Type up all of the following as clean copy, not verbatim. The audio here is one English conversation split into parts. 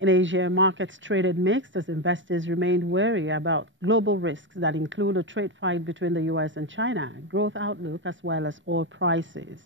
In Asia, markets traded mixed as investors remained wary about global risks that include a trade fight between the U.S. and China, growth outlook, as well as oil prices.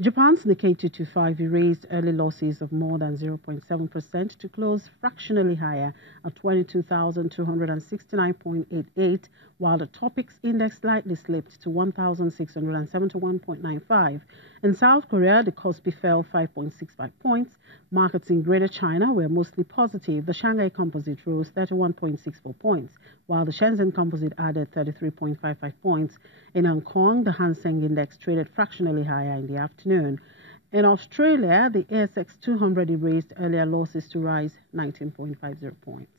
Japan's Nikkei 225 erased early losses of more than 0.7% to close fractionally higher at 22,269.88, while the Topix index slightly slipped to 1,671.95. In South Korea, the Kospi fell 5.65 points. Markets in Greater China were mostly positive. The Shanghai Composite rose 31.64 points, while the Shenzhen Composite added 33.55 points. In Hong Kong, the Hang Seng Index traded fractionally higher in the afternoon. In Australia, the ASX 200 erased earlier losses to rise 19.50 points.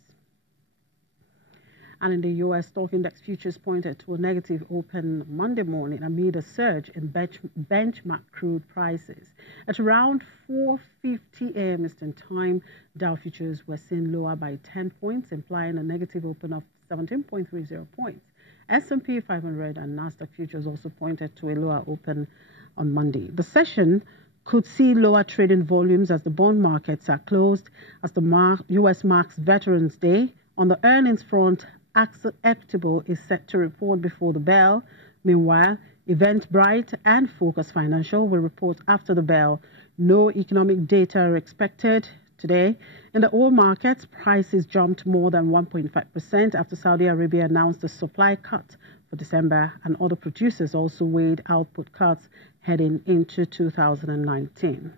And in the U.S., stock index futures pointed to a negative open Monday morning amid a surge in benchmark crude prices. At around 4:50 a.m. Eastern Time, Dow futures were seen lower by 10 points, implying a negative open of 17.30 points. S&P 500 and Nasdaq futures also pointed to a lower open on Monday. The session could see lower trading volumes as the bond markets are closed as the U.S. marks Veterans Day. On the earnings front, Acceptable is set to report before the bell. Meanwhile, Eventbrite and Focus Financial will report after the bell. No economic data are expected today. In the oil markets, prices jumped more than 1.5% after Saudi Arabia announced a supply cut for December, and other producers also weighed output cuts heading into 2019.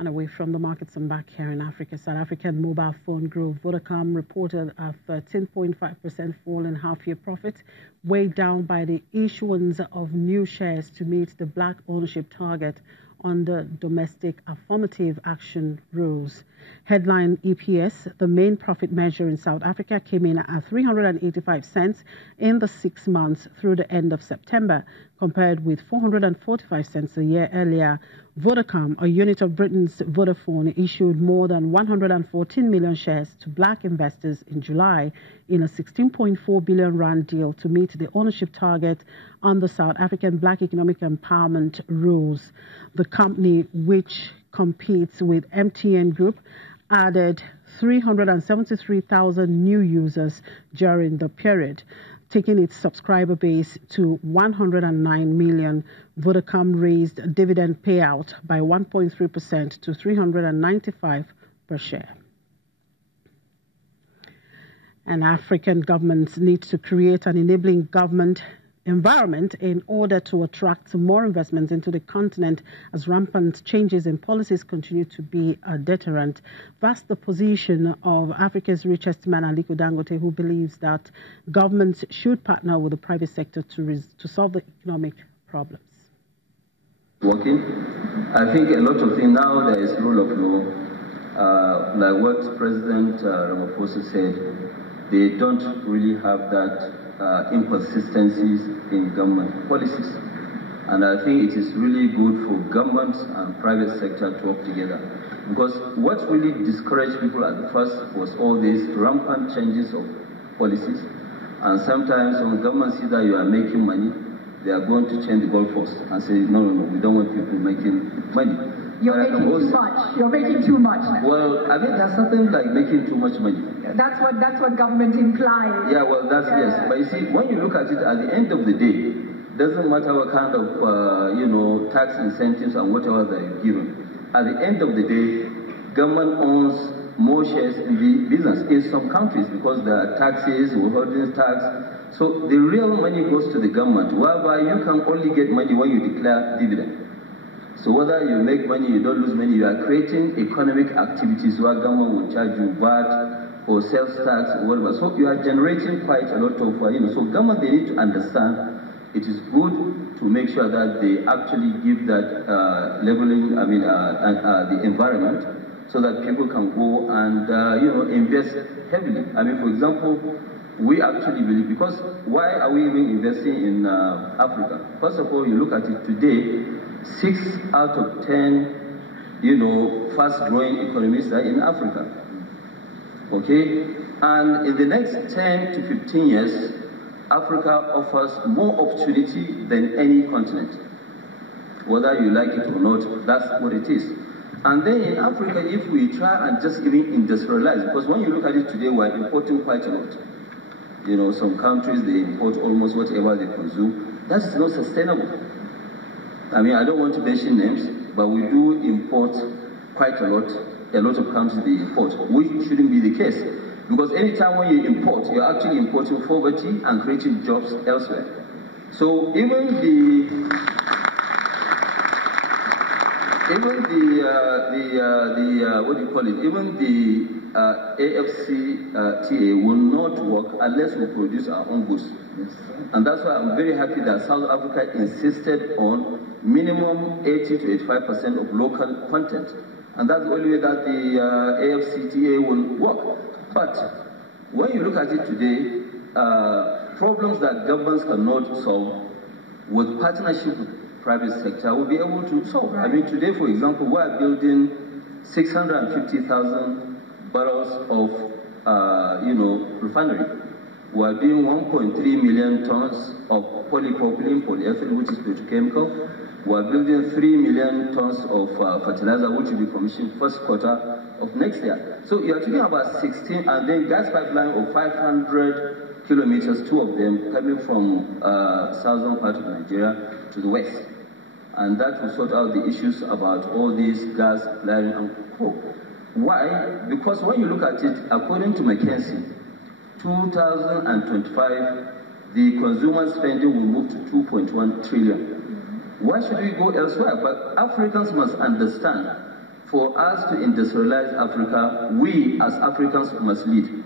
And away from the markets and back here in Africa, South African mobile phone group Vodacom reported a 13.5% fall in half-year profit, weighed down by the issuance of new shares to meet the black ownership target under domestic affirmative action rules. Headline EPS, the main profit measure in South Africa, came in at 385 cents in the 6 months through the end of September, compared with 445 cents a year earlier. Vodacom, a unit of Britain's Vodafone, issued more than 114 million shares to black investors in July in a 16.4 billion rand deal to meet the ownership target under South African Black Economic Empowerment rules. The company, which competes with MTN Group, added 373,000 new users during the period, taking its subscriber base to 109 million. Vodacom raised a dividend payout by 1.3% to 395 per share. And African governments need to create an enabling government environment in order to attract more investments into the continent as rampant changes in policies continue to be a deterrent. That's the position of Africa's richest man, Aliko Dangote, who believes that governments should partner with the private sector to solve the economic problems. Working. I think a lot of things now, there is rule of law. Like what President Ramaphosa said, they don't really have that inconsistencies in government policies. And I think it is really good for governments and private sector to work together. Because what really discouraged people at the first was all these rampant changes of policies. And sometimes when government see that you are making money, they are going to change the goalpost and say, no, we don't want people making money. You're making too much. You're making too much. Well, I mean, there's something like making too much money. That's what government implies. Yeah, well, that's yes. But you see, when you look at it, at the end of the day, doesn't matter what kind of tax incentives and whatever they're given. At the end of the day, government owns more shares in the business in some countries because there are taxes, withholding tax. So the real money goes to the government, whereby you can only get money when you declare dividend. So whether you make money, you don't lose money, you are creating economic activities where government will charge you VAT or sales tax or whatever. So you are generating quite a lot of, so government, they need to understand it is good to make sure that they actually give that leveling, the environment, so that people can go and, invest heavily. I mean, for example, we actually believe, because why are we even investing in Africa? First of all, you look at it today, 6 out of 10, fast-growing economies are in Africa. Okay? And in the next 10 to 15 years, Africa offers more opportunity than any continent. Whether you like it or not, that's what it is. And then in Africa, if we try and just even industrialize, because when you look at it today, we're importing quite a lot. You know, some countries, they import almost whatever they consume. That is not sustainable. I mean, I don't want to mention names, but we do import quite a lot of countries they import, which shouldn't be the case. Because anytime when you import, you're actually importing poverty and creating jobs elsewhere. So even the what do you call it? Even the AFCTA will not work unless we produce our own goods. Yes. And that's why I'm very happy that South Africa insisted on minimum 80 to 85% of local content. And that's the only way that the AFCTA will work. But when you look at it today, problems that governments cannot solve, with partnership with private sector, will be able to solve. I mean, today, for example, we are building 650,000 barrels of, refinery. We are doing 1.3 million tons of polypropylene, polyethylene, which is petrochemical. We are building 3 million tons of fertilizer, which will be commissioned first quarter of next year. So you are talking about 16, and then gas pipeline of 500 kilometers, 2 of them coming from southern part of Nigeria to the west. And that will sort out the issues about all these gas, flaring, and coal. Why? Because when you look at it, according to McKinsey, 2025, the consumer spending will move to 2.1 trillion. Why should we go elsewhere? But Africans must understand, for us to industrialize Africa, we as Africans must lead.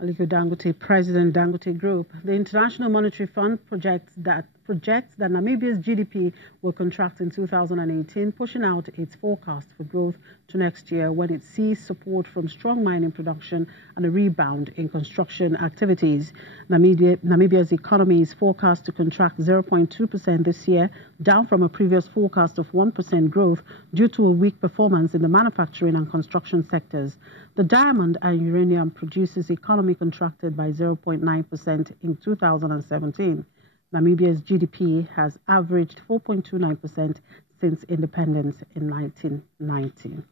Aliko Dangote, President Dangote Group. The International Monetary Fund projects that Namibia's GDP will contract in 2018, pushing out its forecast for growth to next year when it sees support from strong mining production and a rebound in construction activities. Namibia's economy is forecast to contract 0.2% this year, down from a previous forecast of 1% growth due to a weak performance in the manufacturing and construction sectors. The diamond and uranium producers' economy contracted by 0.9% in 2017. Namibia's GDP has averaged 4.29% since independence in 1990.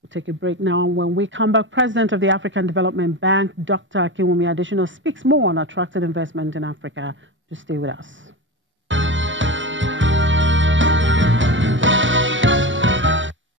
We'll take a break now. When we come back, President of the African Development Bank, Dr. Akinwumi Adesina, speaks more on attracting investment in Africa. To stay with us.